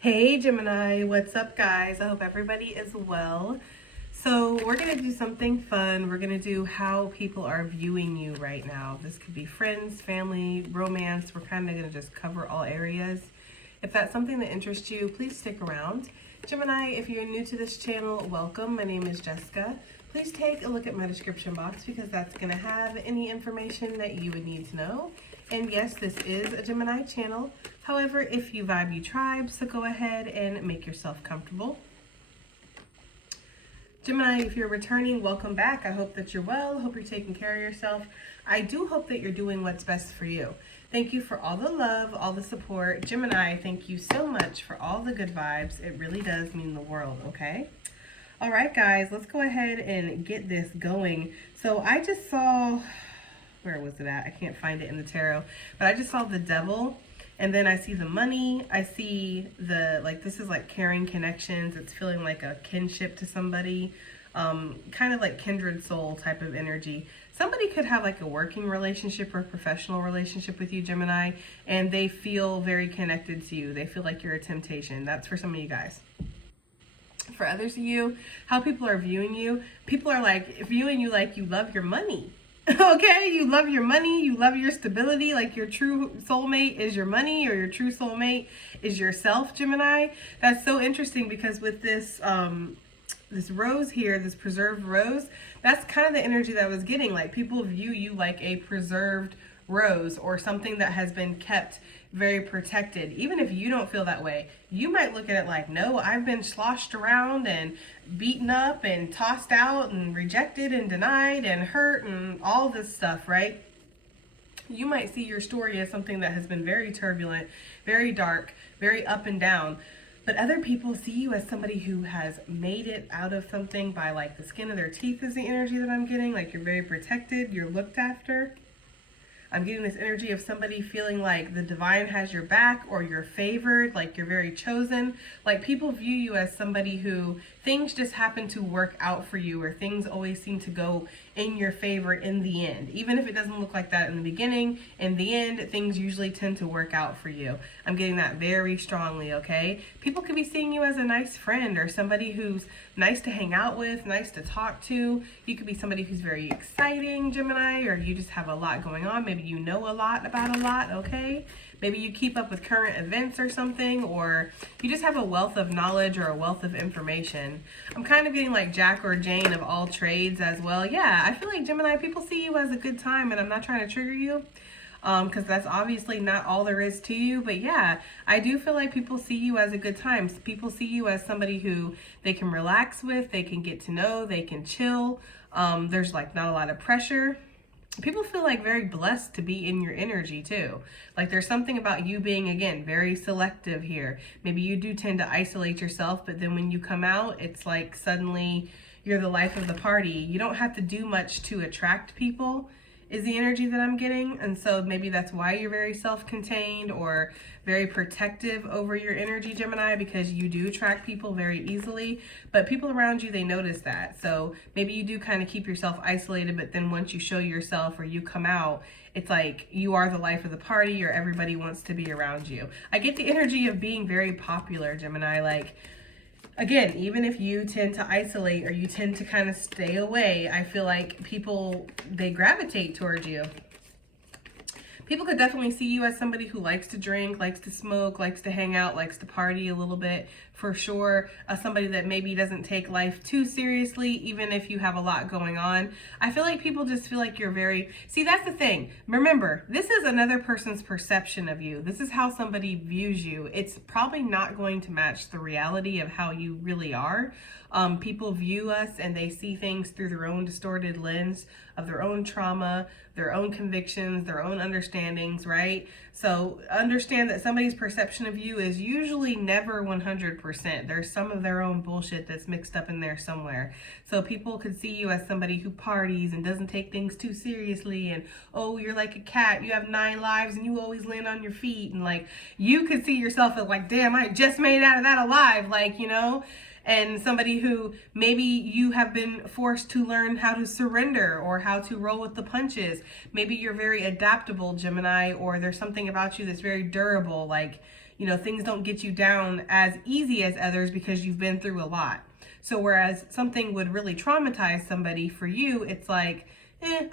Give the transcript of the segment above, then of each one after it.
Hey Gemini, what's up guys? I hope everybody is well. So we're going to do something fun. We're going to do how people are viewing you right now. This could be friends, family, romance. We're kind of going to just cover all areas. If that's something that interests you, please stick around. Gemini, if you're new to this channel, welcome. My name is Jessica. Please take a look at my description box because that's going to have any information that you would need to know. And yes, this is a Gemini channel. However, if you vibe, you tribe, so go ahead and make yourself comfortable. Gemini, if you're returning, welcome back. I hope that you're well. Hope you're taking care of yourself. I do hope that you're doing what's best for you. Thank you for all the love, all the support. Gemini, thank you so much for all the good vibes. It really does mean the world, okay? All right, guys, let's go ahead and get this going. So I just saw, where was it at? I can't find it in the tarot, but I just saw the devil, and then I see the money. I see the, like, this is like caring connections. It's feeling like a kinship to somebody, kind of like kindred soul type of energy. Somebody could have like a working relationship or a professional relationship with you, Gemini, and they feel very connected to you. They feel like you're a temptation. That's for some of you guys. For others of you, how people are viewing you, people are like viewing you like you love your money. Okay, you love your money, you love your stability, like your true soulmate is your money, or your true soulmate is yourself, Gemini. That's so interesting because with this this rose here, this preserved rose, that's kind of the energy that I was getting. Like, people view you like a preserved rose or something that has been kept very protected. Even if you don't feel that way, you might look at it like, no, I've been sloshed around and beaten up and tossed out and rejected and denied and hurt and all this stuff, right? You might see your story as something that has been very turbulent, very dark, very up and down. But other people see you as somebody who has made it out of something by, like, the skin of their teeth is the energy that I'm getting. Like, you're very protected, you're looked after. I'm getting this energy of somebody feeling like the divine has your back, or you're favored, like you're very chosen. Like, people view you as somebody who things just happen to work out for you, or things always seem to go in your favor in the end. Even if it doesn't look like that in the beginning, in the end, things usually tend to work out for you. I'm getting that very strongly, okay? People could be seeing you as a nice friend, or somebody who's nice to hang out with, nice to talk to. You could be somebody who's very exciting, Gemini, or you just have a lot going on. Maybe you know a lot about a lot, okay? Maybe you keep up with current events or something, or you just have a wealth of knowledge or a wealth of information. I'm kind of getting like Jack or Jane of all trades as well. Yeah, I feel like, Gemini, people see you as a good time, and I'm not trying to trigger you, because that's obviously not all there is to you. But yeah, I do feel like people see you as a good time. People see you as somebody who they can relax with, they can get to know, they can chill. There's like not a lot of pressure. People feel like very blessed to be in your energy too. Like, there's something about you being, again, very selective here. Maybe you do tend to isolate yourself, but then when you come out, it's like suddenly you're the life of the party. You don't have to do much to attract people, is the energy that I'm getting. And so maybe that's why you're very self-contained or very protective over your energy, Gemini, because you do attract people very easily. But people around you, they notice that. So maybe you do kind of keep yourself isolated, but then once you show yourself or you come out, it's like you are the life of the party, or everybody wants to be around you. I get the energy of being very popular, Gemini. Like, again, even if you tend to isolate or you tend to kind of stay away, I feel like people, they gravitate towards you. People could definitely see you as somebody who likes to drink, likes to smoke, likes to hang out, likes to party a little bit, for sure. Somebody that maybe doesn't take life too seriously, even if you have a lot going on. I feel like people just feel like you're very, see, that's the thing. Remember, this is another person's perception of you. This is how somebody views you. It's probably not going to match the reality of how you really are. People view us and they see things through their own distorted lens of their own trauma, their own convictions, their own understandings, right? So understand that somebody's perception of you is usually never 100%. There's some of their own bullshit that's mixed up in there somewhere. So people could see you as somebody who parties and doesn't take things too seriously, and, oh, you're like a cat, you have 9 lives and you always land on your feet, and like, you could see yourself as like, damn, I just made it out of that alive, like, you know? And somebody who maybe you have been forced to learn how to surrender or how to roll with the punches. Maybe you're very adaptable, Gemini, or there's something about you that's very durable. Like, You know, things don't get you down as easy as others because you've been through a lot. So whereas something would really traumatize somebody, for you, it's like,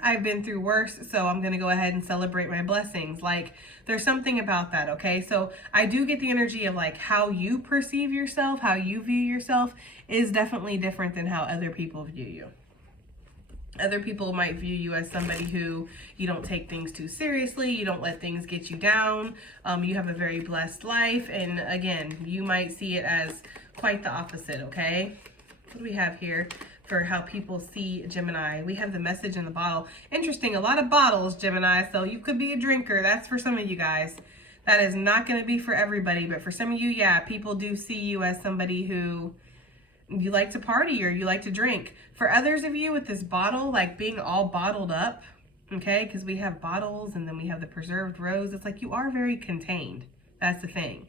I've been through worse, so I'm going to go ahead and celebrate my blessings. Like, there's something about that, okay? So I do get the energy of like how you perceive yourself, how you view yourself is definitely different than how other people view you. Other people might view you as somebody who you don't take things too seriously, you don't let things get you down, you have a very blessed life, and again, you might see it as quite the opposite, okay? What do we have here for how people see Gemini? We have the message in the bottle. Interesting, a lot of bottles, Gemini, so you could be a drinker. That's for some of you guys. That is not going to be for everybody, but for some of you, yeah, people do see you as somebody who you like to party or you like to drink. For others of you with this bottle, like being all bottled up, okay, because we have bottles and then we have the preserved rose, it's like you are very contained. That's the thing.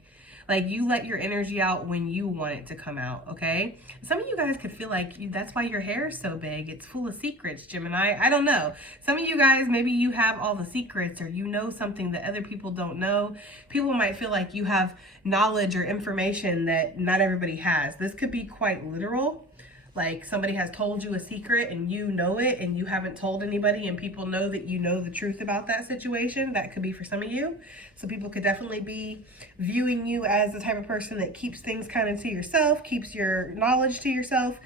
Like, you let your energy out when you want it to come out, okay? Some of you guys could feel like that's why your hair is so big. It's full of secrets, Gemini. I don't know. Some of you guys, maybe you have all the secrets, or you know something that other people don't know. People might feel like you have knowledge or information that not everybody has. This could be quite literal. Like, somebody has told you a secret and you know it and you haven't told anybody, and people know that you know the truth about that situation. That could be for some of you. So people could definitely be viewing you as the type of person that keeps things kind of to yourself, keeps your knowledge to yourself.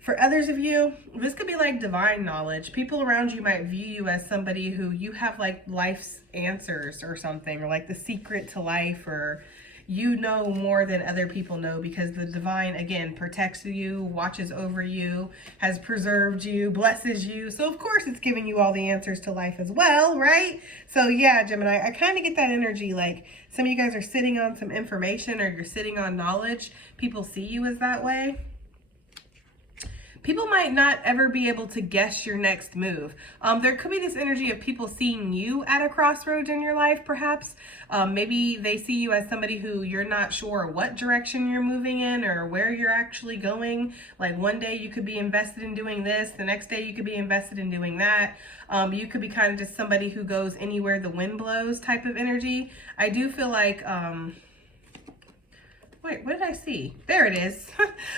For others of you, this could be like divine knowledge. People around you might view you as somebody who you have like life's answers or something, or like the secret to life, or you know more than other people know, because the divine, again, protects you, watches over you, has preserved you, blesses you. So of course it's giving you all the answers to life as well, right? So yeah, Gemini, I kind of get that energy. Like, some of you guys are sitting on some information, or you're sitting on knowledge. People see you as that way. People might not ever be able to guess your next move. There could be this energy of people seeing you at a crossroads in your life, perhaps. Maybe they see you as somebody who you're not sure what direction you're moving in or where you're actually going. Like, one day you could be invested in doing this, the next day you could be invested in doing that. You could be kind of just somebody who goes anywhere the wind blows type of energy. I do feel like... Wait, what did I see? There it is.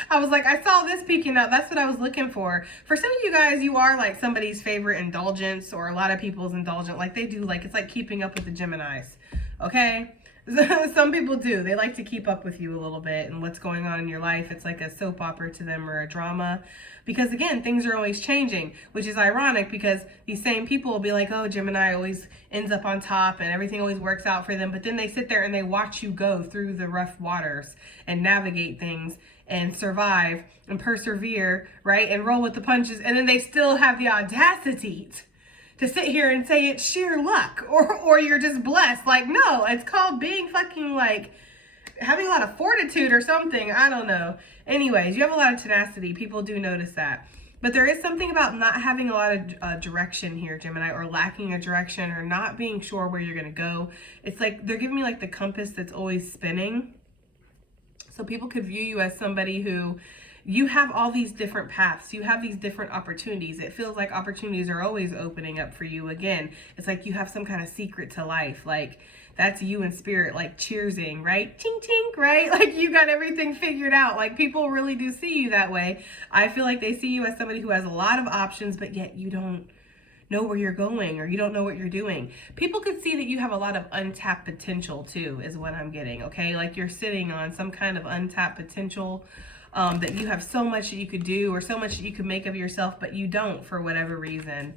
I was like, I saw this peeking out. That's what I was looking for. For some of you guys, you are like somebody's favorite indulgence, or a lot of people's indulgent. Like, they do, like, it's like keeping up with the Geminis. Okay? Some people do. They like to keep up with you a little bit and what's going on in your life. It's like a soap opera to them, or a drama. Because again, things are always changing, which is ironic, because these same people will be like, oh, Gemini always ends up on top and everything always works out for them. But then they sit there and they watch you go through the rough waters and navigate things and survive and persevere, right? And roll with the punches. And then they still have the audacity to sit here and say it's sheer luck, or you're just blessed. Like, no, it's called being fucking, like, having a lot of fortitude or something. I don't know. Anyways, you have a lot of tenacity. People do notice that. But there is something about not having a lot of direction here, Gemini, or lacking a direction, or not being sure where you're going to go. It's like they're giving me like the compass that's always spinning. So people could view you as somebody who, you have all these different paths. You have these different opportunities. It feels like opportunities are always opening up for you. Again, it's like you have some kind of secret to life. Like, that's you in spirit, like cheersing, right? Ching, ching, right? Like, you got everything figured out. Like, people really do see you that way. I feel like they see you as somebody who has a lot of options, but yet you don't know where you're going, or you don't know what you're doing. People could see that you have a lot of untapped potential too, is what I'm getting, okay? Like, you're sitting on some kind of untapped potential, that you have so much that you could do, or so much that you could make of yourself, but you don't for whatever reason,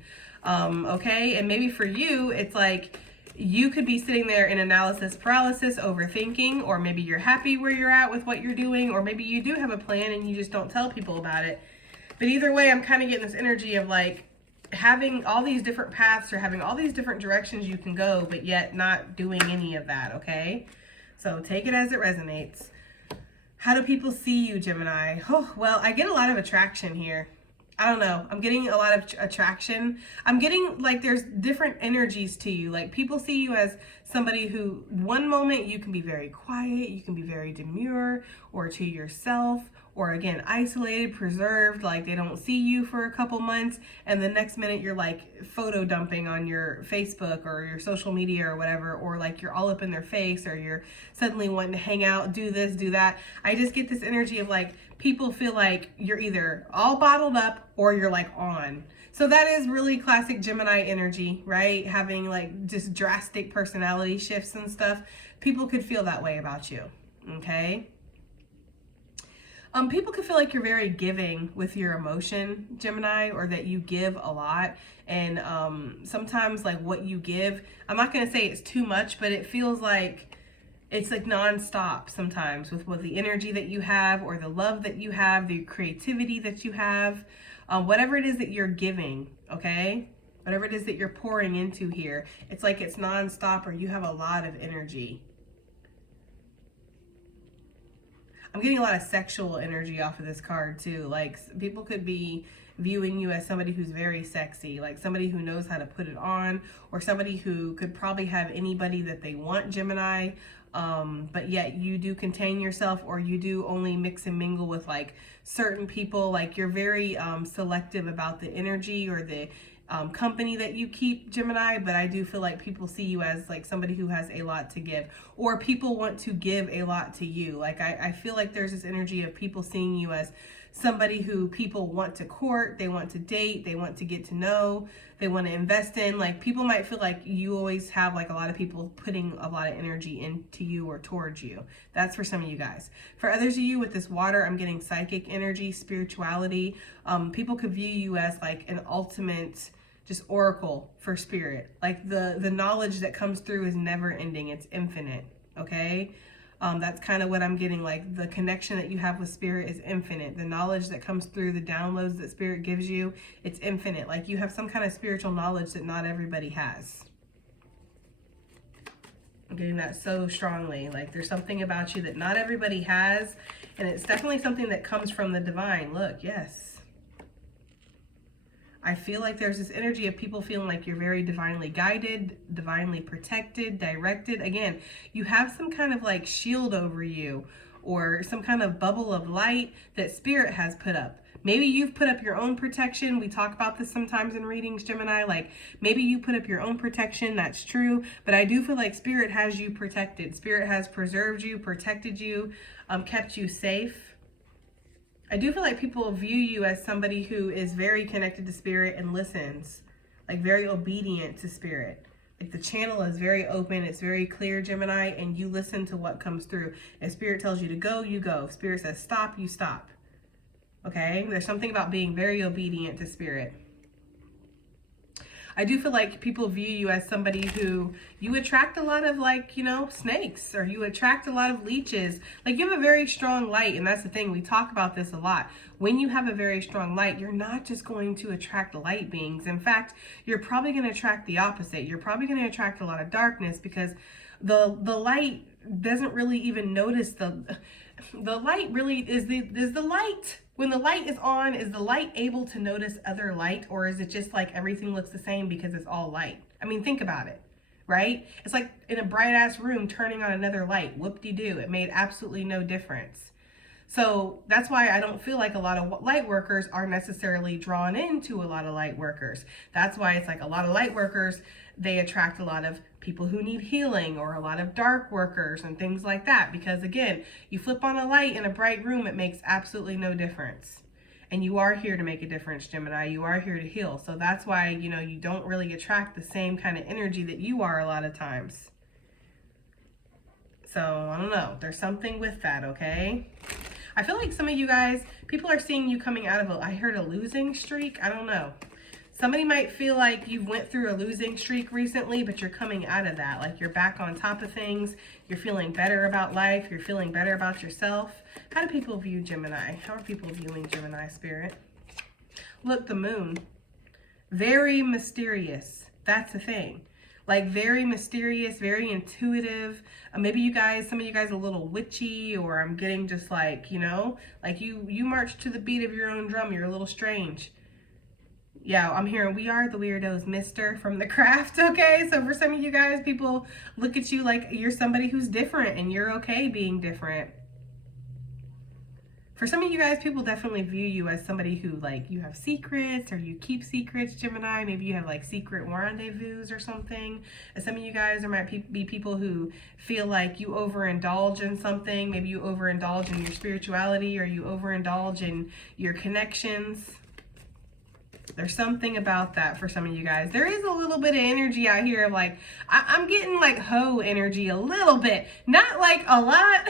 okay? And maybe for you, it's like, you could be sitting there in analysis paralysis, overthinking, or maybe you're happy where you're at with what you're doing, or maybe you do have a plan and you just don't tell people about it. But either way, I'm kind of getting this energy of like having all these different paths, or having all these different directions you can go, but yet not doing any of that, okay? So take it as it resonates. How do people see you, Gemini? Oh, well, I get a lot of attraction here. I don't know. I'm getting a lot of attraction. I'm getting like there's different energies to you. Like, people see you as somebody who one moment you can be very quiet, you can be very demure or to yourself, or again, isolated, preserved, like they don't see you for a couple months, and the next minute you're like photo dumping on your Facebook or your social media or whatever, or like you're all up in their face, or you're suddenly wanting to hang out, do this, do that. I just get this energy of like people feel like you're either all bottled up or you're like on. So that is really classic Gemini energy, right? Having like just drastic personality shifts and stuff. People could feel that way about you, okay? People could feel like you're very giving with your emotion, Gemini, or that you give a lot. And sometimes like what you give, I'm not going to say it's too much, but it feels like it's like nonstop sometimes with the energy that you have, or the love that you have, the creativity that you have, whatever it is that you're giving, okay? Whatever it is that you're pouring into here, it's like it's nonstop, or you have a lot of energy. I'm getting a lot of sexual energy off of this card too. Like people could be viewing you as somebody who's very sexy, like somebody who knows how to put it on, or somebody who could probably have anybody that they want, Gemini, but yet you do contain yourself, or you do only mix and mingle with like certain people. Like you're very selective about the energy or the company that you keep, Gemini, but I do feel like people see you as like somebody who has a lot to give, or people want to give a lot to you. Like I feel like there's this energy of people seeing you as somebody who people want to court, they want to date, they want to get to know, they want to invest in. Like people might feel like you always have like a lot of people putting a lot of energy into you or towards you. That's for some of you guys. For others of you with this water, I'm getting psychic energy, spirituality. People could view you as like an ultimate just oracle for spirit. Like the knowledge that comes through is never ending. It's infinite. Okay. That's kind of what I'm getting. Like the connection that you have with spirit is infinite. The knowledge that comes through, the downloads that spirit gives you, it's infinite. Like you have some kind of spiritual knowledge that not everybody has. I'm getting that so strongly. Like there's something about you that not everybody has, and it's definitely something that comes from the divine. Look, yes. I feel like there's this energy of people feeling like you're very divinely guided, divinely protected, directed. Again, you have some kind of like shield over you, or some kind of bubble of light that spirit has put up. Maybe you've put up your own protection. We talk about this sometimes in readings, Gemini. Like maybe you put up your own protection. That's true. But I do feel like spirit has you protected. Spirit has preserved you, protected you, kept you safe. I do feel like people view you as somebody who is very connected to spirit and listens, like very obedient to spirit. Like the channel is very open, it's very clear, Gemini, and you listen to what comes through. If spirit tells you to go, you go. If spirit says stop, you stop. Okay? There's something about being very obedient to spirit. I do feel like people view you as somebody who you attract a lot of like, you know, snakes, or you attract a lot of leeches. Like you have a very strong light, and that's the thing. We talk about this a lot. When you have a very strong light, you're not just going to attract light beings. In fact, you're probably going to attract the opposite. You're probably going to attract a lot of darkness, because the light doesn't really even notice the light really is the light. When the light is on, is the light able to notice other light, or is it just like everything looks the same because it's all light? I mean, think about it, right? It's like in a bright ass room turning on another light. Whoop-de-doo. It made absolutely no difference. So that's why I don't feel like a lot of light workers are necessarily drawn into a lot of light workers. That's why it's like a lot of light workers, they attract a lot of people who need healing, or a lot of dark workers and things like that. Because again, you flip on a light in a bright room, it makes absolutely no difference. And you are here to make a difference, Gemini. You are here to heal. So that's why, you know, you don't really attract the same kind of energy that you are a lot of times. So I don't know. There's something with that, okay? I feel like some of you guys, people are seeing you coming out of I heard a losing streak. I don't know. Somebody might feel like you went through a losing streak recently, but you're coming out of that. Like you're back on top of things. You're feeling better about life. You're feeling better about yourself. How do people view Gemini? How are people viewing Gemini, spirit? Look, the moon. Very mysterious. That's the thing. Like very mysterious, very intuitive. Maybe you guys, some of you guys are a little witchy, or I'm getting just like, you know, like you march to the beat of your own drum. You're a little strange. Yeah, I'm hearing we are the weirdos, mister, from the craft, okay? So for some of you guys, people look at you like you're somebody who's different and you're okay being different. For some of you guys, people definitely view you as somebody who, like, you have secrets or you keep secrets, Gemini. Maybe you have, like, secret rendezvous or something. And some of you guys, there might be people who feel like you overindulge in something. Maybe you overindulge in your spirituality or you overindulge in your connections. There's something about that for some of you guys. There is a little bit of energy out here of, like, I'm getting, like, hoe energy a little bit. Not, like, a lot.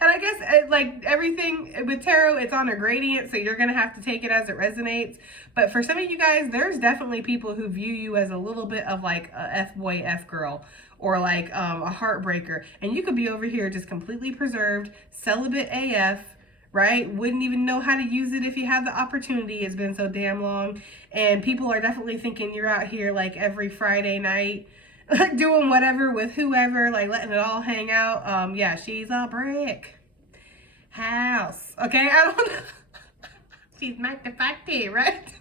And I guess, like, everything with tarot, it's on a gradient, so you're going to have to take it as it resonates. But for some of you guys, there's definitely people who view you as a little bit of, like, a F-boy, F-girl, or, like, a heartbreaker. And you could be over here just completely preserved, celibate AF, right? Wouldn't even know how to use it if you had the opportunity. It's been so damn long. And people are definitely thinking you're out here, like, every Friday night, doing whatever with whoever, like letting it all hang out. Yeah, she's a brick house. Okay, I don't know. She's Magnificent, right?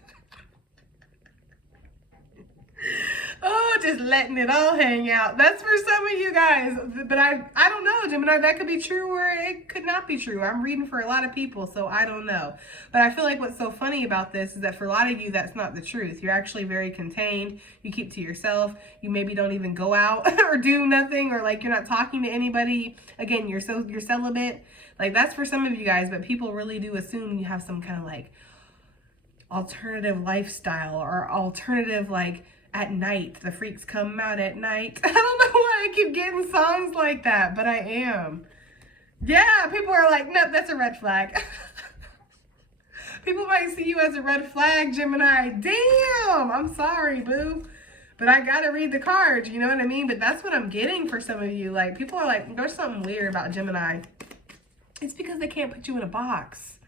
Oh, just letting it all hang out. That's for some of you guys. But I don't know, Gemini. That could be true or it could not be true. I'm reading for a lot of people, so I don't know. But I feel like what's so funny about this is that for a lot of you, that's not the truth. You're actually very contained. You keep to yourself. You maybe don't even go out or do nothing, or like you're not talking to anybody. Again, you're celibate. Like that's for some of you guys, but people really do assume you have some kind of like alternative lifestyle or alternative like at night, the freaks come out at night. I don't know why I keep getting songs like that, but I am. Yeah, people are like, nope, that's a red flag. People might see you as a red flag, Gemini. Damn, I'm sorry, boo. But I gotta read the cards, you know what I mean? But that's what I'm getting for some of you. Like, people are like, there's something weird about Gemini. It's because they can't put you in a box.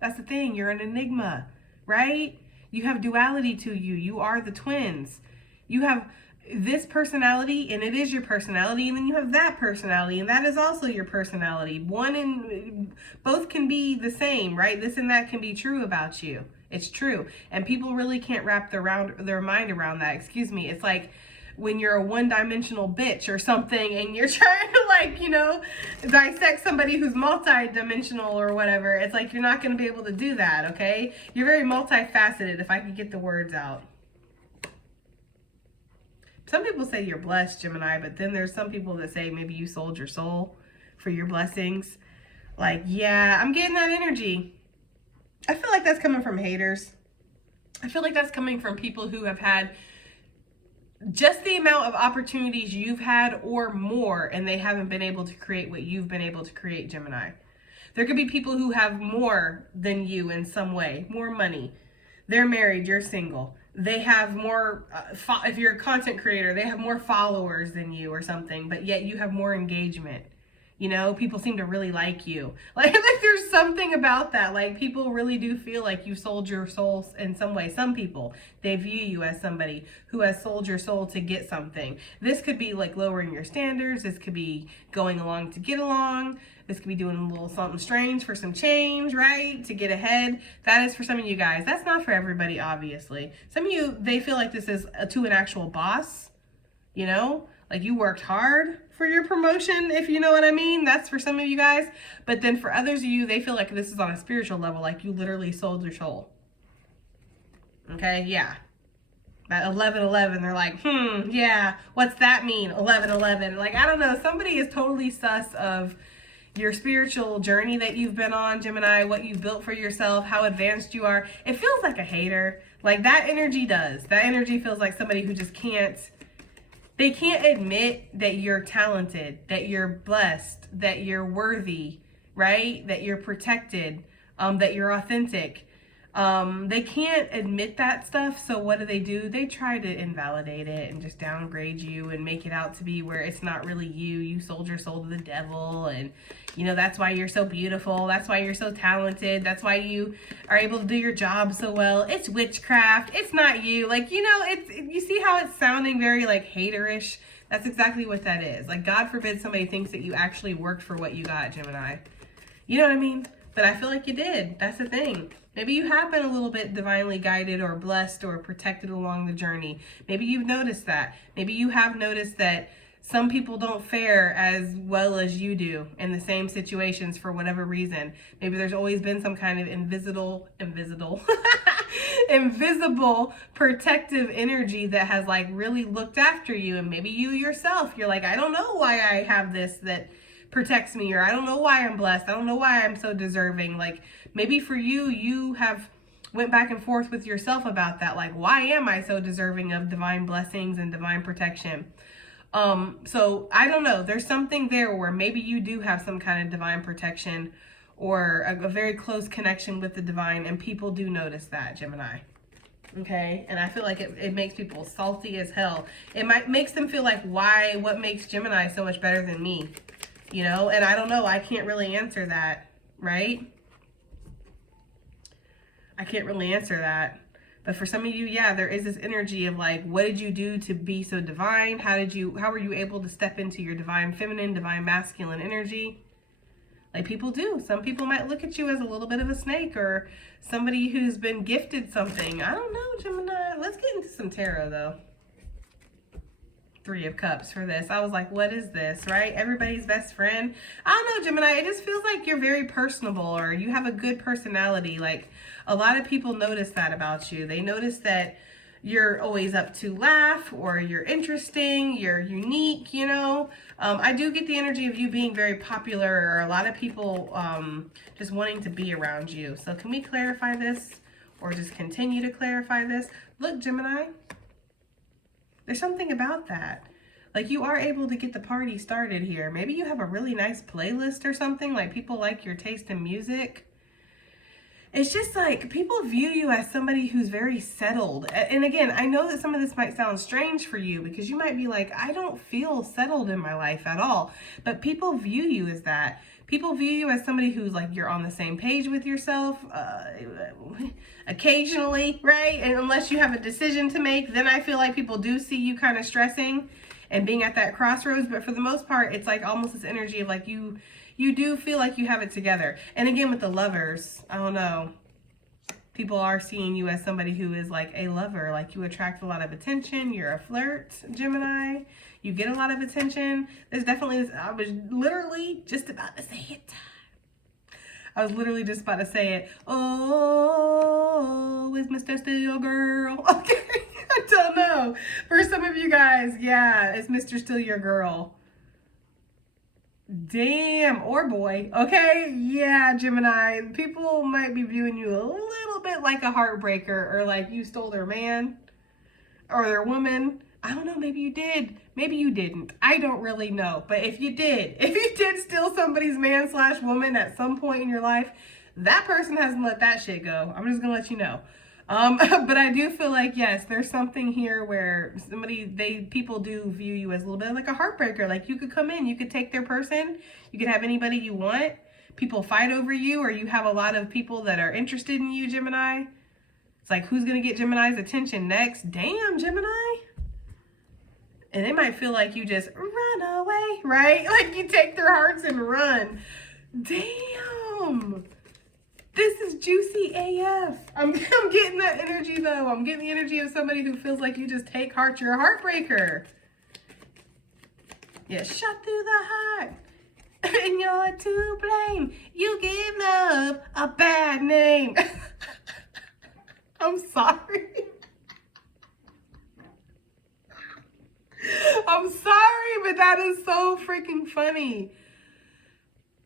That's the thing, you're an enigma, right? You have duality to you. You are the twins. You have this personality, and it is your personality, and then you have that personality, and that is also your personality. Both can be the same, right? This and that can be true about you. It's true. And people really can't wrap their mind around that. Excuse me. It's like when you're a one-dimensional bitch or something and you're trying to, like, you know, dissect somebody who's multi-dimensional or whatever. It's like you're not going to be able to do that, okay? You're very multifaceted, if I could get the words out. Some people say you're blessed, Gemini, but then there's some people that say maybe you sold your soul for your blessings. Like, yeah, I'm getting that energy. I feel like that's coming from haters. I feel like that's coming from people who have had just the amount of opportunities you've had or more, and they haven't been able to create what you've been able to create, Gemini. There could be people who have more than you in some way, more money. They're married, you're single. They have more, if you're a content creator, they have more followers than you or something, but yet you have more engagement. You know, people seem to really like you. Like there's something about that. Like people really do feel like you sold your soul in some way. Some people, they view you as somebody who has sold your soul to get something. This could be like lowering your standards. This could be going along to get along. This could be doing a little something strange for some change, right? To get ahead. That is for some of you guys. That's not for everybody, obviously. Some of you, they feel like this is to an actual boss, you know? Like you worked hard for your promotion, if you know what I mean. That's for some of you guys. But then for others of you, they feel like this is on a spiritual level, like you literally sold your soul. Okay, yeah. At 11:11, they're like, yeah, what's that mean? 11:11. Like, I don't know. Somebody is totally sus of your spiritual journey that you've been on, Gemini, what you've built for yourself, how advanced you are. It feels like a hater. Like that energy does. That energy feels like somebody who just can't, they can't admit that you're talented, that you're blessed, that you're worthy, right? That you're protected, that you're authentic. They can't admit that stuff. So what do? They try to invalidate it and just downgrade you and make it out to be where it's not really you. You sold your soul to the devil, and you know, that's why you're so beautiful. That's why you're so talented. That's why you are able to do your job so well. It's witchcraft. It's not you. Like, you know, you see how it's sounding very like haterish. That's exactly what that is. Like, God forbid somebody thinks that you actually worked for what you got, Gemini. You know what I mean? But I feel like you did. That's the thing. Maybe you have been a little bit divinely guided or blessed or protected along the journey. Maybe you've noticed that. Maybe you have noticed that some people don't fare as well as you do in the same situations for whatever reason. Maybe there's always been some kind of invisible protective energy that has like really looked after you. And maybe you yourself, you're like, I don't know why I have this that protects me, or I don't know why I'm blessed. I don't know why I'm so deserving. Like maybe for you, you have went back and forth with yourself about that. Like, why am I so deserving of divine blessings and divine protection? So I don't know. There's something there where maybe you do have some kind of divine protection or a very close connection with the divine, and people do notice that, Gemini. Okay, and I feel like it makes people salty as hell. It makes them feel like, what makes Gemini so much better than me? You know, and I don't know. I can't really answer that, right? I can't really answer that. But for some of you, yeah, there is this energy of like, what did you do to be so divine? How were you able to step into your divine feminine, divine masculine energy? Like people do. Some people might look at you as a little bit of a snake or somebody who's been gifted something. I don't know, Gemini. Let's get into some tarot though. 3 of Cups for this. I was like, what is this, right? Everybody's best friend. I don't know, Gemini. It just feels like you're very personable or you have a good personality. Like a lot of people notice that about you. They notice that you're always up to laugh or you're interesting, you're unique, you know. I do get the energy of you being very popular or a lot of people just wanting to be around you. So can we clarify this or just continue to clarify this? Look, Gemini. There's something about that. Like you are able to get the party started here. Maybe you have a really nice playlist or something. Like people like your taste in music. It's just like people view you as somebody who's very settled. And again, I know that some of this might sound strange for you because you might be like, I don't feel settled in my life at all. But people view you as that. People view you as somebody who's like, you're on the same page with yourself occasionally, right? And unless you have a decision to make, then I feel like people do see you kind of stressing and being at that crossroads. But for the most part, it's like almost this energy of like you do feel like you have it together. And again, with the Lovers, I don't know. People are seeing you as somebody who is like a lover. Like you attract a lot of attention. You're a flirt, Gemini. You get a lot of attention. There's definitely this. I was literally just about to say it. I was literally just about to say it. Oh, is Mr. Still your girl? Okay. I don't know. For some of you guys, yeah, it's Mr. Still your girl. Damn, or boy, okay? Yeah, Gemini. People might be viewing you a little bit like a heartbreaker or like you stole their man or their woman. I don't know, maybe you did. Maybe you didn't. I don't really know. But if you did steal somebody's man / woman at some point in your life, that person hasn't let that shit go. I'm just gonna let you know. But I do feel like, yes, there's something here where people do view you as a little bit like a heartbreaker. Like you could come in, you could take their person, you could have anybody you want. People fight over you, or you have a lot of people that are interested in you, Gemini. It's like, who's going to get Gemini's attention next? Damn, Gemini. And they might feel like you just run away, right? Like you take their hearts and run. Damn. This is juicy AF. I'm getting that energy though. I'm getting the energy of somebody who feels like you just take heart. You're a heartbreaker. Yeah, shot through the heart. And you're to blame. You give love a bad name. I'm sorry. I'm sorry, but that is so freaking funny.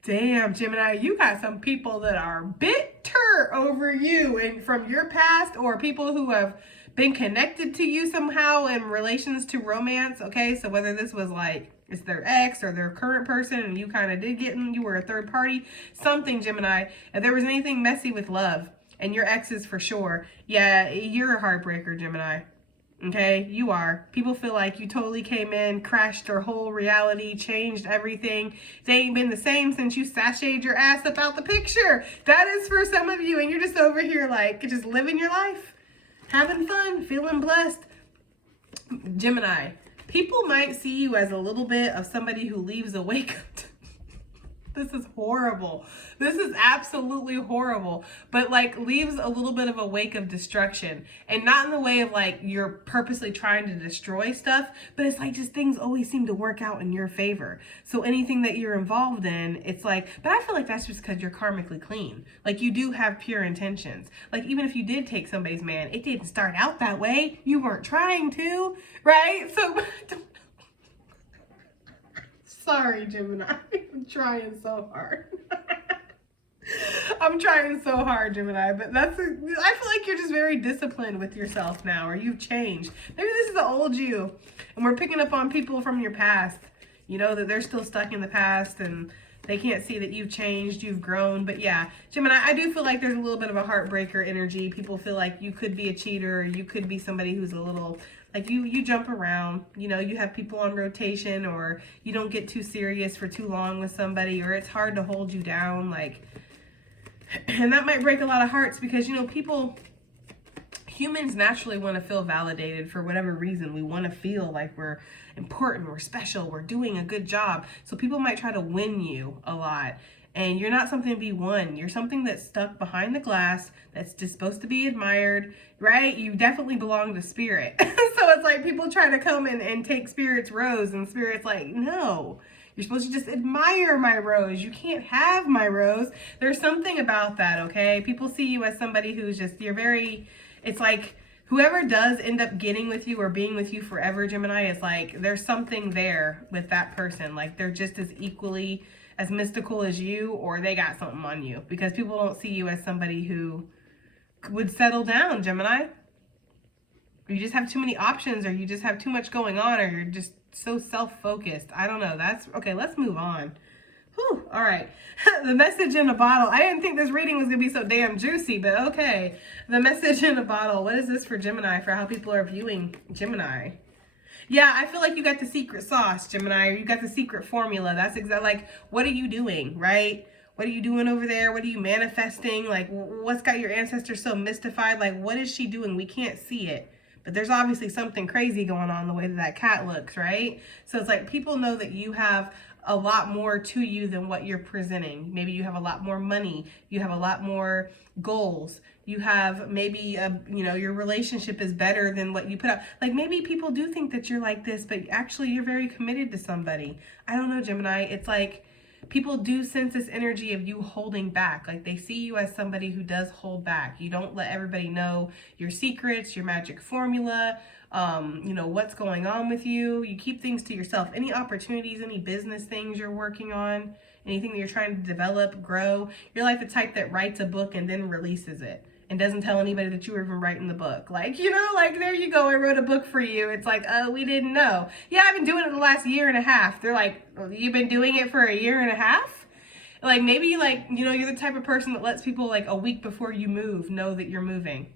Damn, Gemini, you got some people that are bitter over you and from your past, or people who have been connected to you somehow in relations to romance, okay? So whether this was like, it's their ex or their current person and you kind of did get in, you were a third party, something, Gemini. If there was anything messy with love, and your exes for sure, yeah, you're a heartbreaker, Gemini. Okay, you are. People feel like you totally came in, crashed their whole reality, changed everything. They ain't been the same since you sashayed your ass up out the picture. That is for some of you, and you're just over here like just living your life, having fun, feeling blessed. Gemini, people might see you as a little bit of somebody who leaves a wake up. This is horrible. This is absolutely horrible. But like leaves a little bit of a wake of destruction. And not in the way of like you're purposely trying to destroy stuff, but it's like just things always seem to work out in your favor. So anything that you're involved in, it's like, but I feel like that's just because you're karmically clean. Like you do have pure intentions. Like even if you did take somebody's man, it didn't start out that way. You weren't trying to, right? So sorry, Gemini. I'm trying so hard. I'm trying so hard, Gemini, but I feel like you're just very disciplined with yourself now, or you've changed. Maybe this is the old you, and we're picking up on people from your past, you know, that they're still stuck in the past, and they can't see that you've changed, you've grown. But yeah, Gemini, I do feel like there's a little bit of a heartbreaker energy. People feel like you could be a cheater, or you could be somebody who's a little, like you jump around, you know, you have people on rotation, or you don't get too serious for too long with somebody, or it's hard to hold you down, like, and that might break a lot of hearts because, you know, humans naturally want to feel validated for whatever reason. We want to feel like we're important, we're special, we're doing a good job. So people might try to win you a lot. And you're not something to be won. You're something that's stuck behind the glass, that's just supposed to be admired, right? You definitely belong to spirit. So it's like people try to come and take spirit's rose, and spirit's like, no. You're supposed to just admire my rose. You can't have my rose. There's something about that, okay? People see you as somebody who's just, it's like whoever does end up getting with you or being with you forever, Gemini, it's like there's something there with that person. Like they're just as equally as mystical as you, or they got something on you, because people don't see you as somebody who would settle down, Gemini. You just have too many options, or you just have too much going on, or you're just so self-focused. I don't know. That's okay. Let's move on. Whew. All right. The message in a bottle. I didn't think this reading was going to be so damn juicy, but okay. The message in a bottle. What is this for Gemini, for how people are viewing Gemini? Yeah, I feel like you got the secret sauce, Gemini, or you got the secret formula. That's exactly like, what are you doing, right? What are you doing over there? What are you manifesting? Like, what's got your ancestors so mystified? Like, what is she doing? We can't see it. But there's obviously something crazy going on the way that that cat looks, right? So it's like people know that you have a lot more to you than what you're presenting. Maybe you have a lot more money. You have a lot more goals. You have maybe, you know, your relationship is better than what you put out. Like maybe people do think that you're like this, but actually you're very committed to somebody. I don't know, Gemini. It's like people do sense this energy of you holding back. Like they see you as somebody who does hold back. You don't let everybody know your secrets, your magic formula, you know, what's going on with you. You keep things to yourself. Any opportunities, any business things you're working on, anything that you're trying to develop, grow. You're like the type that writes a book and then releases it and doesn't tell anybody that you were even writing the book. Like, you know, like, there you go, I wrote a book for you. It's like, oh, we didn't know. Yeah, I've been doing it the last year and a half. They're like, oh, you've been doing it for a year and a half? Like, maybe, like, you know, you're the type of person that lets people, like, a week before you move know that you're moving.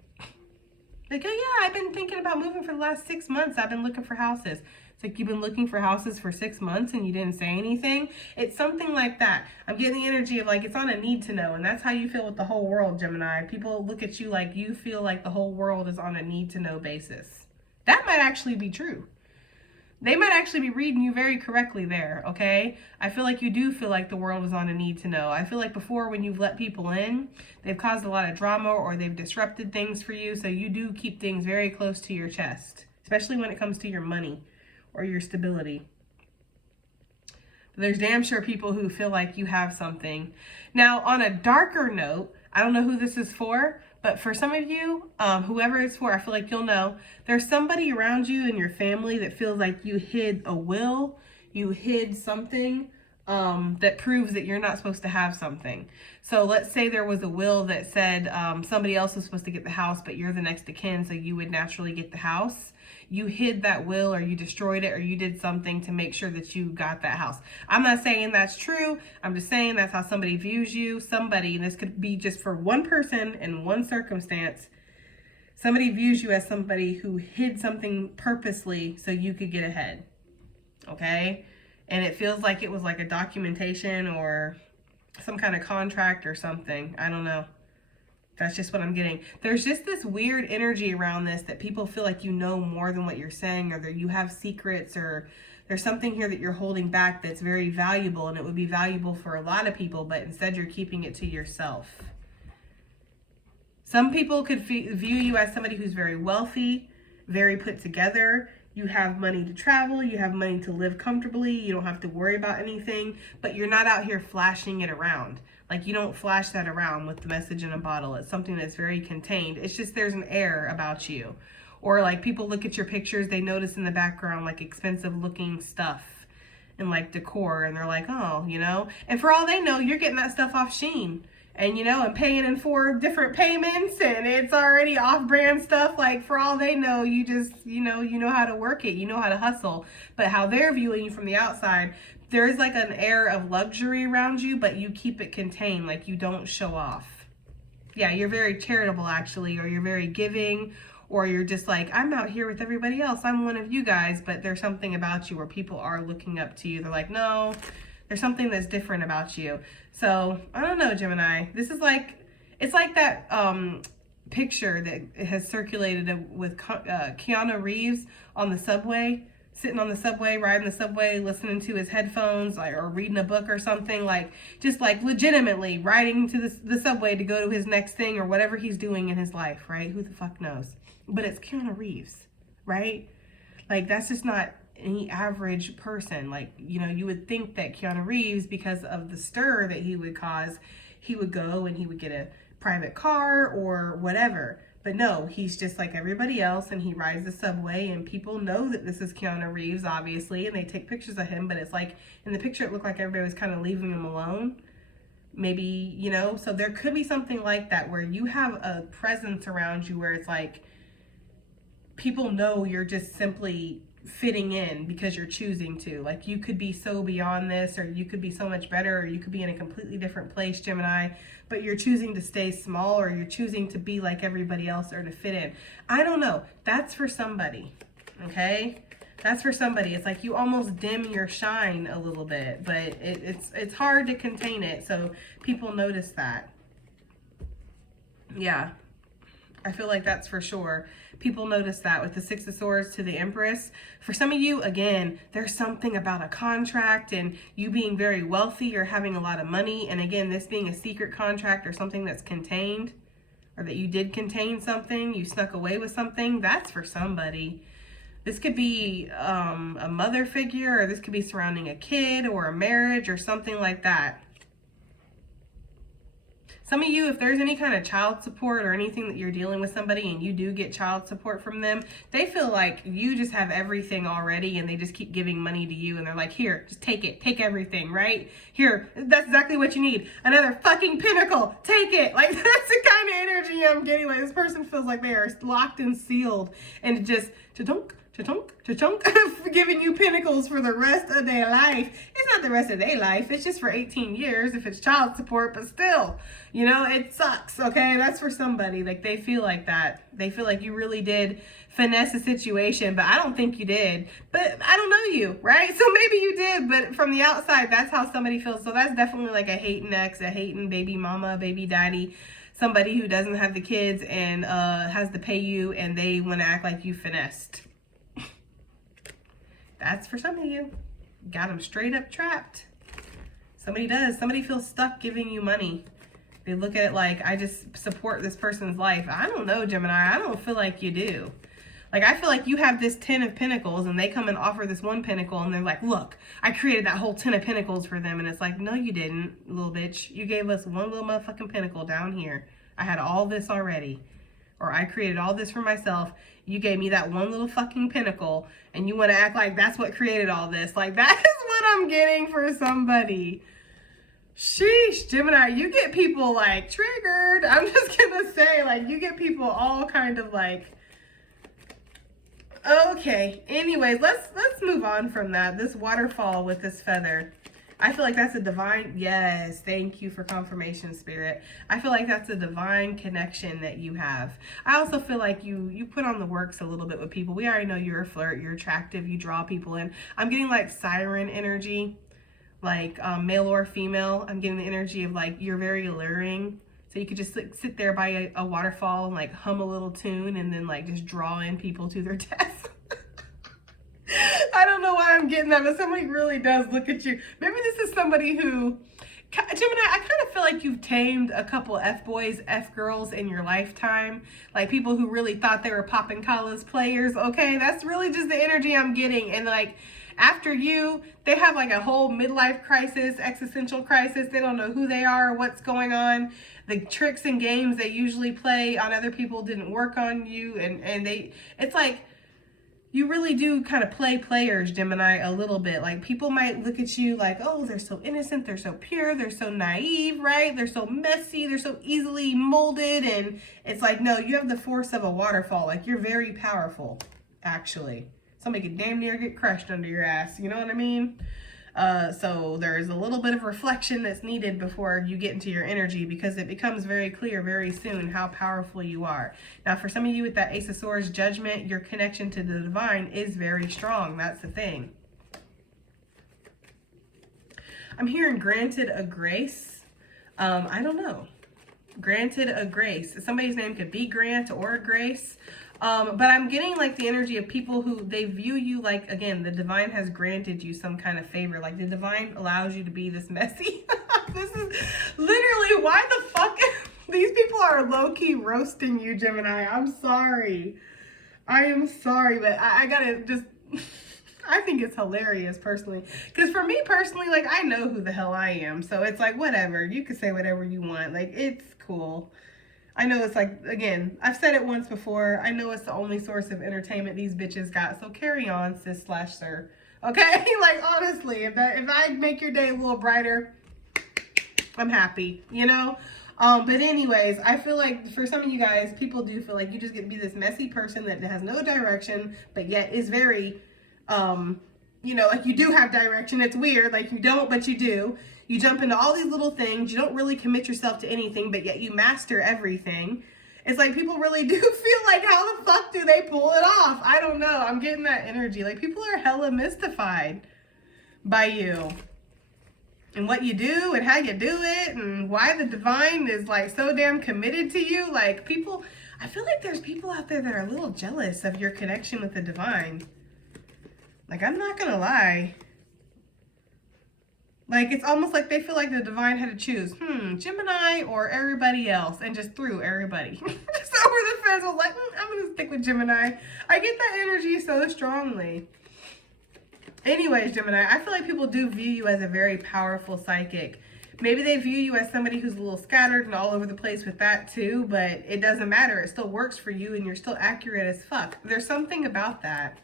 Like, oh, yeah, I've been thinking about moving for the last 6 months. I've been looking for houses. It's like, you've been looking for houses for 6 months and you didn't say anything. It's something like that. I'm getting the energy of like, it's on a need to know. And that's how you feel with the whole world, Gemini. People look at you like you feel like the whole world is on a need to know basis. That might actually be true. They might actually be reading you very correctly there, okay? I feel like you do feel like the world is on a need to know. I feel like before, when you've let people in, they've caused a lot of drama or they've disrupted things for you. So you do keep things very close to your chest, especially when it comes to your money or your stability. But there's damn sure people who feel like you have something. Now, on a darker note, I don't know who this is for, but for some of you, whoever it's for, I feel like you'll know. There's somebody around you in your family that feels like you hid a will, you hid something that proves that you're not supposed to have something. So let's say there was a will that said somebody else was supposed to get the house, but you're the next of kin, so you would naturally get the house. You hid that will, or you destroyed it, or you did something to make sure that you got that house. I'm not saying that's true. I'm just saying that's how somebody views you. Somebody, and this could be just for one person in one circumstance, somebody views you as somebody who hid something purposely so you could get ahead. Okay? And it feels like it was like a documentation or some kind of contract or something. I don't know. That's just what I'm getting. There's just this weird energy around this that people feel like you know more than what you're saying, or that you have secrets, or There's something here that you're holding back that's very valuable, and it would be valuable for a lot of people, but instead you're keeping it to yourself. Some people could view you as somebody who's very wealthy, very put together. You have money to travel, you have money to live comfortably, you don't have to worry about anything, but you're not out here flashing it around. Like, you don't flash that around with the message in a bottle. It's something that's very contained. It's just there's an air about you. Or like, people look at your pictures, they notice in the background like expensive looking stuff and like decor, and they're like, oh, you know. And for all they know, you're getting that stuff off Shein. And, you know, and paying in 4 different payments, and it's already off-brand stuff. Like, for all they know, you just, you know how to work it. You know how to hustle. But how they're viewing you from the outside, there's like an air of luxury around you, but you keep it contained. Like, you don't show off. Yeah, you're very charitable, actually, or you're very giving, or you're just like, I'm out here with everybody else. I'm one of you guys, but there's something about you where people are looking up to you. They're like, no, there's something that's different about you. So, I don't know, Gemini. This is like, it's like that picture that has circulated with Keanu Reeves on the subway, sitting on the subway, riding the subway, listening to his headphones, like, or reading a book or something, like, just like legitimately riding to the subway to go to his next thing or whatever he's doing in his life, right? Who the fuck knows? But it's Keanu Reeves, right? Like, that's just not any average person. Like, you know, you would think that Keanu Reeves, because of the stir that he would cause, he would go and he would get a private car or whatever. But no, he's just like everybody else, and he rides the subway, and people know that this is Keanu Reeves, obviously, and they take pictures of him. But it's like, in the picture, it looked like everybody was kind of leaving him alone. Maybe, you know, so there could be something like that where you have a presence around you where it's like, people know you're just simply fitting in because you're choosing to. Like, you could be so beyond this, or you could be so much better, or you could be in a completely different place, Gemini, but you're choosing to stay small, or you're choosing to be like everybody else, or to fit in. I don't know. That's for somebody, okay? That's for somebody. It's like you almost dim your shine a little bit, but it's hard to contain it, so people notice that. Yeah, I feel like that's for sure. People notice that with the 6 of Swords to the Empress. For some of you, again, there's something about a contract and you being very wealthy or having a lot of money. And again, this being a secret contract or something that's contained, or that you did contain something, you snuck away with something, that's for somebody. This could be a mother figure, or this could be surrounding a kid or a marriage or something like that. Some of you, if there's any kind of child support or anything that you're dealing with somebody and you do get child support from them, they feel like you just have everything already, and they just keep giving money to you, and they're like, here, just take it, take everything, right? Here, that's exactly what you need. Another fucking pinnacle, take it. Like, that's the kind of energy I'm getting. Like, this person feels like they are locked and sealed, and just cha-chunk, cha-chunk, giving you pinnacles for the rest of their life. It's not the rest of their life. It's just for 18 years if it's child support, but still, you know, it sucks, okay? That's for somebody. Like, they feel like that. They feel like you really did finesse a situation, but I don't think you did. But I don't know you, right? So maybe you did, but from the outside, that's how somebody feels. So that's definitely like a hating ex, a hating baby mama, baby daddy, somebody who doesn't have the kids and has to pay you, and they want to act like you finessed. That's for some of you. Got them straight up trapped. Somebody does. Somebody feels stuck giving you money. They look at it like, I just support this person's life. I don't know, Gemini. I don't feel like you do. Like, I feel like you have this 10 of Pentacles, and they come and offer this one Pentacle, and they're like, look, I created that whole 10 of Pentacles for them. And it's like, no, you didn't, little bitch. You gave us one little motherfucking Pentacle down here. I had all this already. Or I created all this for myself. You gave me that one little fucking pinnacle, and you want to act like that's what created all this. Like, that is what I'm getting for somebody. Sheesh, Gemini, you get people like triggered. I'm just gonna say, like, you get people all kind of like, okay. Anyways, let's move on from that. This waterfall with this feather. I feel like that's a divine, yes, thank you for confirmation, Spirit. I feel like that's a divine connection that you have. I also feel like you put on the works a little bit with people. We already know you're a flirt, you're attractive, you draw people in. I'm getting like siren energy, like male or female. I'm getting the energy of like, you're very alluring. So you could just like, sit there by a waterfall and like hum a little tune and then like just draw in people to their death. I don't know why I'm getting that, but somebody really does look at you. Maybe this is somebody who, Gemini, I kind of feel like you've tamed a couple F-boys, F-girls in your lifetime. Like people who really thought they were popping college players, okay? That's really just the energy I'm getting. And like, after you, they have like a whole midlife crisis, existential crisis. They don't know who they are, what's going on. The tricks and games they usually play on other people didn't work on you. And it's like, you really do kind of play players, Gemini, a little bit. Like people might look at you like, oh, they're so innocent, they're so pure, they're so naive, right? They're so messy, they're so easily molded. And it's like, no, you have the force of a waterfall. Like you're very powerful, actually. Somebody could damn near get crushed under your ass. You know what I mean? So there's a little bit of reflection that's needed before you get into your energy, because it becomes very clear very soon how powerful you are. Now, for some of you with that Ace of Swords judgment, your connection to the divine is very strong. That's the thing. I'm hearing granted a grace. I don't know. Granted a grace. Somebody's name could be Grant or Grace. But I'm getting like the energy of people who they view you like, again, the divine has granted you some kind of favor. Like the divine allows you to be this messy. This is literally why the fuck these people are low-key roasting you, Gemini. I'm sorry. I am sorry, but I gotta just, I think it's hilarious personally. Because for me personally, like I know who the hell I am. So it's like, whatever. You can say whatever you want. Like it's cool. I know it's like, again, I've said it once before. I know it's the only source of entertainment these bitches got. So carry on, sis/sir. Okay? Like, honestly, if I make your day a little brighter, I'm happy, you know? But anyways, I feel like for some of you guys, people do feel like you just get to be this messy person that has no direction, but yet is very, you know, like you do have direction. It's weird. Like you don't, but you do. You jump into all these little things. You don't really commit yourself to anything, but yet you master everything. It's like people really do feel like, how the fuck do they pull it off? I don't know. I'm getting that energy. Like people are hella mystified by you and what you do and how you do it and why the divine is like so damn committed to you. Like people, I feel like there's people out there that are a little jealous of your connection with the divine. Like, I'm not gonna lie. Like, it's almost like they feel like the divine had to choose, Gemini or everybody else, and just threw everybody. Just over the fence, was like, I'm gonna stick with Gemini. I get that energy so strongly. Anyways, Gemini, I feel like people do view you as a very powerful psychic. Maybe they view you as somebody who's a little scattered and all over the place with that too, but it doesn't matter. It still works for you and you're still accurate as fuck. There's something about that.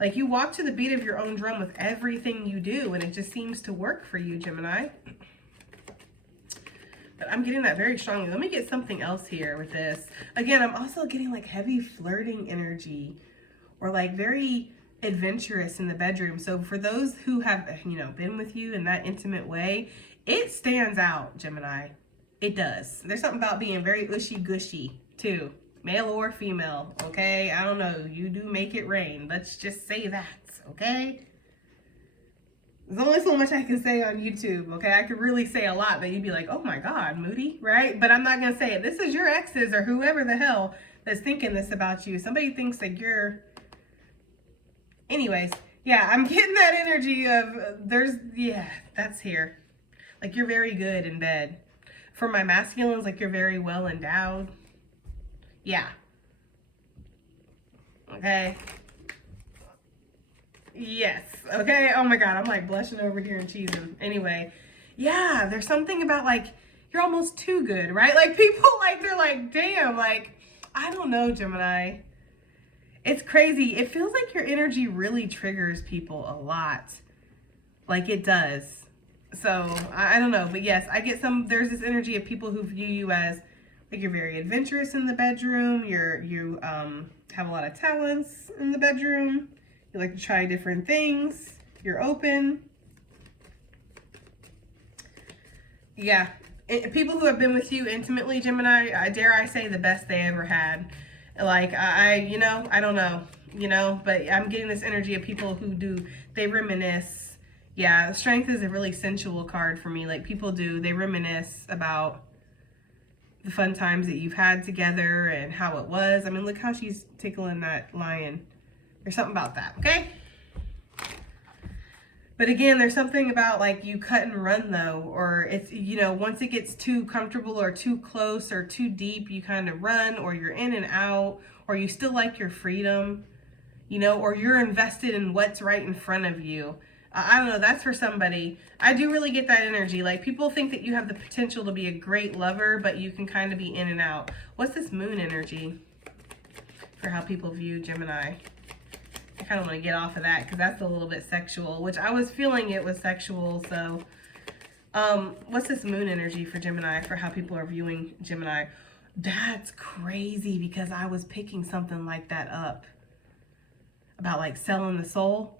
Like you walk to the beat of your own drum with everything you do and it just seems to work for you, Gemini. But I'm getting that very strongly. Let me get something else here with this. Again, I'm also getting like heavy flirting energy or like very adventurous in the bedroom. So for those who have, you know, been with you in that intimate way, it stands out, Gemini. It does. There's something about being very ushy-gushy too. Male or female, okay? I don't know. You do make it rain. Let's just say that, okay? There's only so much I can say on YouTube, okay? I could really say a lot that you'd be like, oh my God, Moody, right? But I'm not going to say it. This is your exes or whoever the hell that's thinking this about you. Somebody thinks that you're... Anyways, yeah, I'm getting that energy of that's here. Like you're very good in bed. For my masculines, like you're very well endowed. Yeah. Okay. Yes. Okay. Oh my God. I'm like blushing over here and cheesing. Anyway. Yeah. There's something about like, you're almost too good, right? Like people like, they're like, damn, like, I don't know, Gemini. It's crazy. It feels like your energy really triggers people a lot. Like it does. So I don't know, but yes, I get there's this energy of people who view you as like you're very adventurous in the bedroom. You have a lot of talents in the bedroom. You like to try different things. You're open. Yeah. People who have been with you intimately, Gemini, dare I say the best they ever had. Like you know, I don't know, you know, but I'm getting this energy of people who they reminisce. Yeah, strength is a really sensual card for me. Like people they reminisce about the fun times that you've had together and how it was. I mean, look how she's tickling that lion. There's something about that, okay? But again, there's something about like you cut and run though, or it's, you know, once it gets too comfortable or too close or too deep, you kind of run, or you're in and out, or you still like your freedom, you know, or you're invested in what's right in front of you. I don't know, that's for somebody. I do really get that energy. Like, people think that you have the potential to be a great lover, but you can kind of be in and out. What's this moon energy for how people view Gemini? I kind of want to get off of that because that's a little bit sexual, which I was feeling it was sexual. So what's this moon energy for Gemini, for how people are viewing Gemini? That's crazy, because I was picking something like that up about like selling the soul.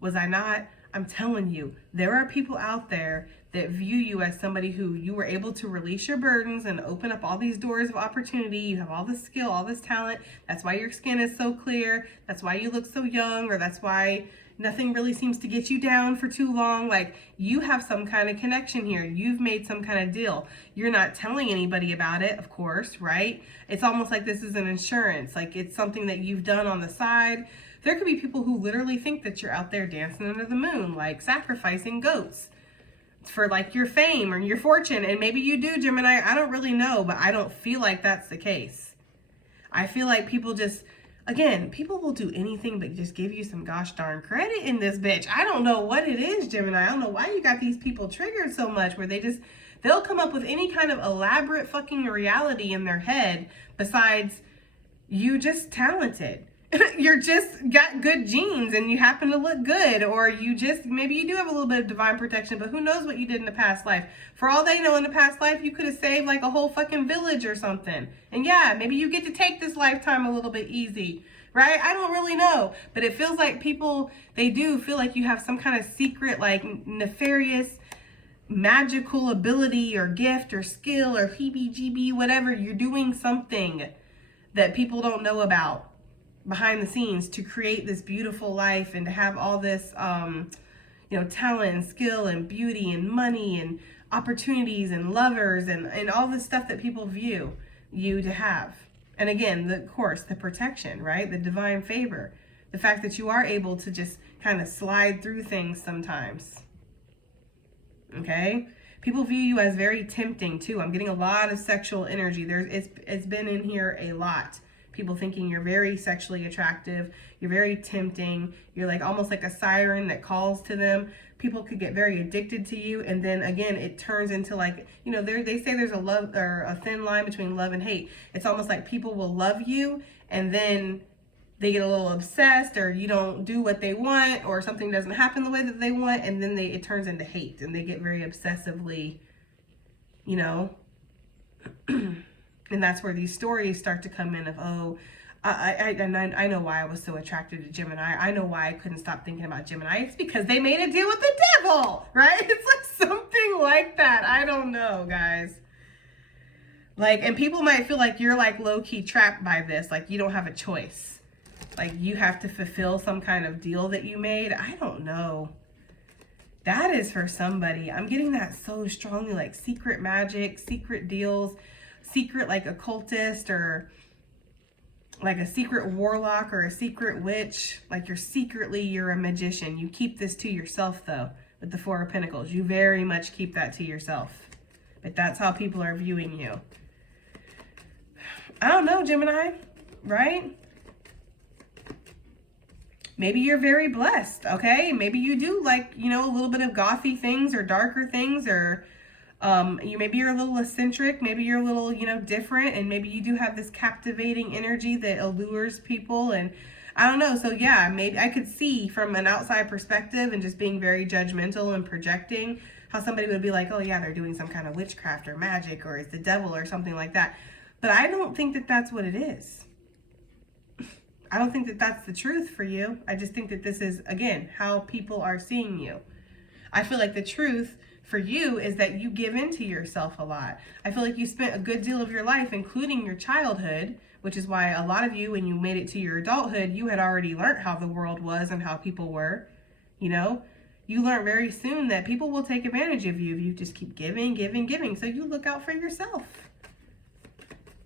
Was I not? I'm telling you, there are people out there that view you as somebody who you were able to release your burdens and open up all these doors of opportunity. You have all this skill, all this talent. That's why your skin is so clear. That's why you look so young, or that's why nothing really seems to get you down for too long. Like, you have some kind of connection here. You've made some kind of deal. You're not telling anybody about it, of course, right? It's almost like this is an insurance. Like, it's something that you've done on the side. There could be people who literally think that you're out there dancing under the moon, like sacrificing goats for like your fame or your fortune. And maybe you do, Gemini. I don't really know, but I don't feel like that's the case. I feel like people just, again, people will do anything but just give you some gosh darn credit in this bitch. I don't know what it is, Gemini. I don't know why you got these people triggered so much, where they'll come up with any kind of elaborate fucking reality in their head besides you just talented. You're just got good genes and you happen to look good, or you just, maybe you do have a little bit of divine protection, but who knows what you did in the past life. For all they know, in the past life, you could have saved like a whole fucking village or something. And yeah, maybe you get to take this lifetime a little bit easy, right? I don't really know, but it feels like people, they do feel like you have some kind of secret, like nefarious, magical ability or gift or skill or heebie-jeebie, whatever. You're doing something that people don't know about behind the scenes to create this beautiful life and to have all this, you know, talent and skill and beauty and money and opportunities and lovers and all this stuff that people view you to have. And again, of course, the protection, right? The divine favor, the fact that you are able to just kind of slide through things sometimes. Okay? People view you as very tempting too. I'm getting a lot of sexual energy. It's been in here a lot. People thinking you're very sexually attractive, you're very tempting, you're like almost like a siren that calls to them. People could get very addicted to you, and then again, it turns into like, you know, they say there's a love or a thin line between love and hate. It's almost like people will love you, and then they get a little obsessed, or you don't do what they want, or something doesn't happen the way that they want, and then it turns into hate, and they get very obsessively, you know. And that's where these stories start to come in of, oh, I know why I was so attracted to Gemini. I know why I couldn't stop thinking about Gemini. It's because they made a deal with the devil, right? It's like something like that. I don't know, guys. Like, and people might feel like you're like low-key trapped by this. Like, you don't have a choice. Like, you have to fulfill some kind of deal that you made. I don't know. That is for somebody. I'm getting that so strongly, like secret magic, secret deals, secret like occultist, or like a secret warlock or a secret witch. Like, you're a magician. You keep this to yourself though, with the Four of Pentacles. You very much keep that to yourself. But that's how people are viewing you. I don't know, Gemini, right? Maybe you're very blessed, okay? Maybe you do like, you know, a little bit of gothy things or darker things, or maybe you're a little eccentric, maybe you're a little, you know, different, and maybe you do have this captivating energy that allures people, and I don't know. So yeah, maybe I could see from an outside perspective and just being very judgmental and projecting how somebody would be like, oh yeah, they're doing some kind of witchcraft or magic, or it's the devil or something like that. But I don't think that that's what it is. I don't think that that's the truth for you. I just think that this is, again, how people are seeing you. I feel like the truth for you is that you give into yourself a lot. I feel like you spent a good deal of your life, including your childhood, which is why a lot of you, when you made it to your adulthood, you had already learned how the world was and how people were. You know, you learned very soon that people will take advantage of you if you just keep giving, giving, giving. So you look out for yourself.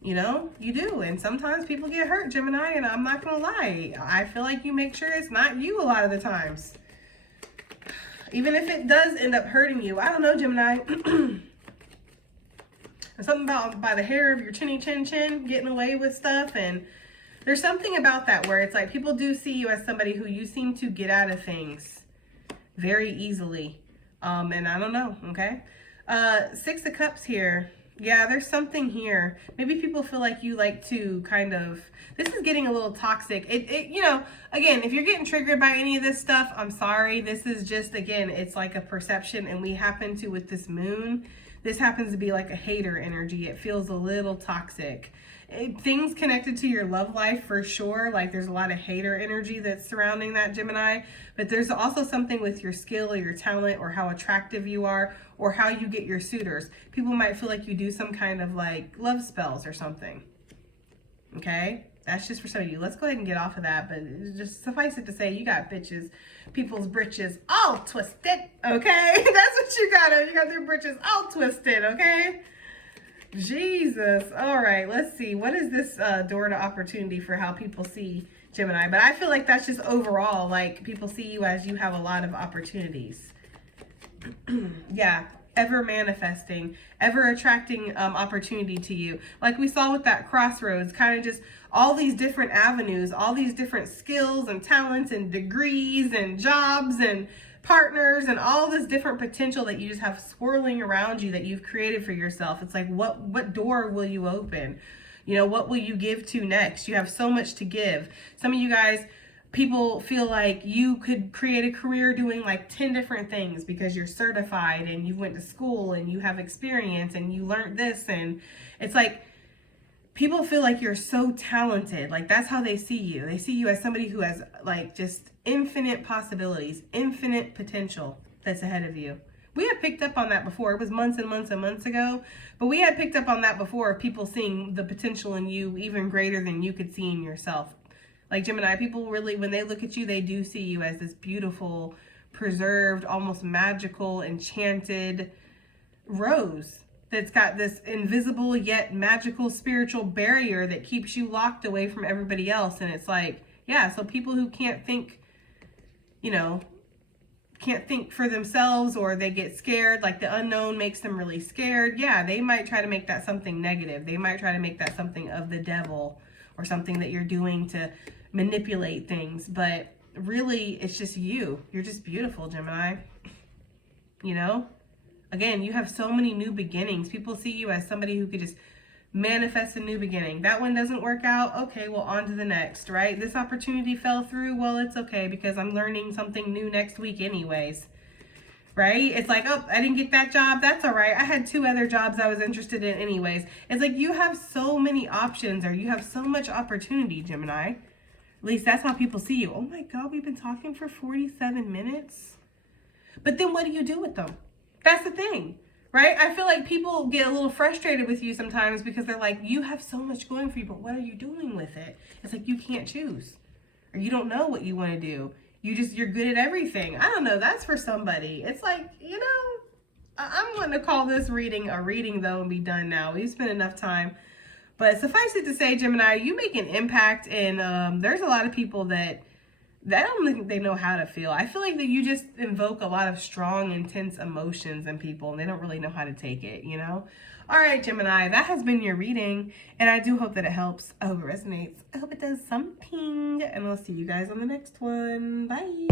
You know, you do. And sometimes people get hurt, Gemini, and I'm not going to lie. I feel like you make sure it's not you a lot of the times. Even if it does end up hurting you. I don't know, Gemini. There's something about by the hair of your chinny chin chin getting away with stuff. And there's something about that where it's like people do see you as somebody who you seem to get out of things very easily. And I don't know, okay? 6 of Cups here. Yeah, there's something here. Maybe people feel like you like to kind of, this is getting a little toxic. You know, again, if you're getting triggered by any of this stuff, I'm sorry. This is just, again, it's like a perception, and we happen to, with this moon, this happens to be like a hater energy. It feels a little toxic. Things connected to your love life for sure. Like there's a lot of hater energy that's surrounding that, Gemini. But there's also something with your skill or your talent or how attractive you are or how you get your suitors. People might feel like you do some kind of like love spells or something. Okay? That's just for some of you. Let's go ahead and get off of that. But just suffice it to say, you got bitches, people's britches all twisted. Okay? That's what you got. You got their britches all twisted. Okay? Jesus. All right, let's see. What is this door to opportunity for how people see Gemini? But I feel like that's just overall, like people see you as you have a lot of opportunities. Yeah, ever manifesting, ever attracting opportunity to you. Like we saw with that crossroads, kind of just all these different avenues, all these different skills and talents and degrees and jobs and partners and all this different potential that you just have swirling around you that you've created for yourself. It's like, what door will you open? You know, what will you give to next? You have so much to give. Some of you guys, people feel like you could create a career doing like 10 different things because you're certified and you went to school and you have experience and you learned this. And it's like, people feel like you're so talented. Like that's how they see you. They see you as somebody who has like just infinite possibilities, infinite potential that's ahead of you. We had picked up on that before. It was months and months and months ago, but we had picked up on that before, people seeing the potential in you even greater than you could see in yourself. Like Gemini, people really, when they look at you, they do see you as this beautiful, preserved, almost magical, enchanted rose that's got this invisible yet magical spiritual barrier that keeps you locked away from everybody else. And it's like, yeah, so people who can't think, you know, can't think for themselves, or they get scared, like the unknown makes them really scared. Yeah, they might try to make that something negative. They might try to make that something of the devil or something that you're doing to manipulate things. But really, it's just you. You're just beautiful, Gemini. You know? Again, you have so many new beginnings. People see you as somebody who could just manifest a new beginning. That one doesn't work out. Okay, well, on to the next, right? This opportunity fell through. Well, it's okay because I'm learning something new next week anyways, right? It's like, oh, I didn't get that job. That's all right. I had 2 other jobs I was interested in anyways. It's like you have so many options, or you have so much opportunity, Gemini. At least that's how people see you. Oh my God, we've been talking for 47 minutes. But then what do you do with them? That's the thing, right? I feel like people get a little frustrated with you sometimes because they're like, you have so much going for you, but what are you doing with it? It's like you can't choose, or you don't know what you want to do. You're good at everything. I don't know. That's for somebody. It's like, you know, I'm going to call this reading a reading though and be done now. We've spent enough time. But suffice it to say, Gemini, you make an impact, and there's a lot of people that I don't think they know how to feel. I feel like that you just invoke a lot of strong, intense emotions in people, and they don't really know how to take it, you know? All right, Gemini, that has been your reading, and I do hope that it helps. I hope it resonates. I hope it does something, and I'll see you guys on the next one. Bye.